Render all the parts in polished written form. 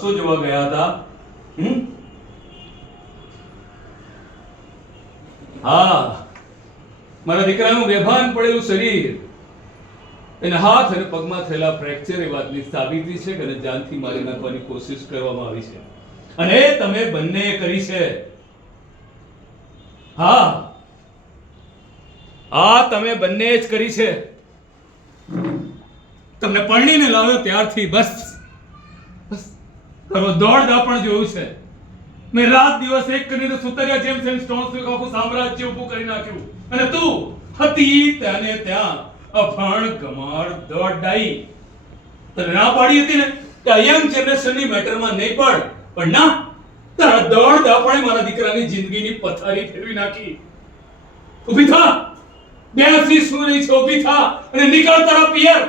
પક્ષો જોવા ગયા હતા. હા, મારા દીકરાનું બેભાન પડેલું શરીર, એના હાથ અને પગમાં થયેલા ફ્રેક્ચર એ વાતની સાબિતી છે કે એને જાનથી મારી નાખવાની કોશિશ કરવામાં આવી છે, અને એ તમે બંને કરી છે. હા, તમે બંને જ કરી છે. તમને પરણીને લાવ્યો ત્યારથી બસ તારો દોડ દાપણ જોયું છે. મેં રાત દિવસ એક કરીને સુતરિયા જેમ સ્ટોન્સ નું આખું સામ્રાજ્ય ઊભું કરી નાખ્યું, અને તું હતી ત્યાં ને ત્યાં અભણ ગમાર દોડાઈ. તને ના પાડી હતી ને કે યંગ જનરેશનની મેટરમાં નહીં પણ ના, તારા દોડ દાપણે મારા દીકરાની જિંદગીની પથારી ફેરવી નાખી. ઊભી થા, 82 શું રહી છે, ઊભી થા અને નીકળ તારા પિયર.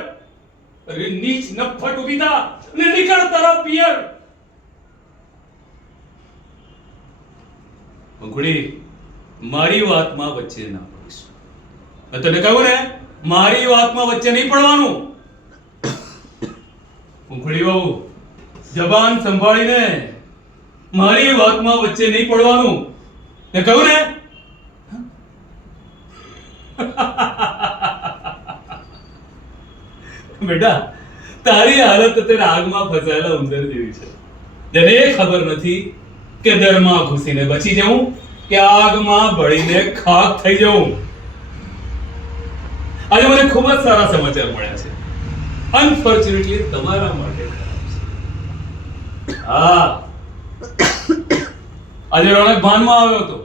અરે નીચ નફટ, ઊભી થા અને નીકળ તારા પિયર. અંકુડી, મારી વાતમાં વચ્ચે ના પડીશ. તને કહ્યું ને, મારી વાતમાં વચ્ચે નહીં પડવાનું. અંકુડી બહુ જબાન સંભાળીને મારી વાતમાં વચ્ચે નહીં પડવાનું. તે કહ્યું ને. બેટા, તારી હાલત અત્યારે આગમાં ફસાયેલા ઉંદર જેવી છે, જેને એ ખબર નથી કે દરમાં ઘૂસીને બચી જવું કે આગમાં બળીને ખાક થઈ જવું. આજે મને ખૂબ જ સારા સમાચાર મળ્યા છે. અનફોર્ચ્યુનેટલી તમારા માટે ખરાબ છે. હા, આજે રોનક ભાનમાં આવ્યો હતો.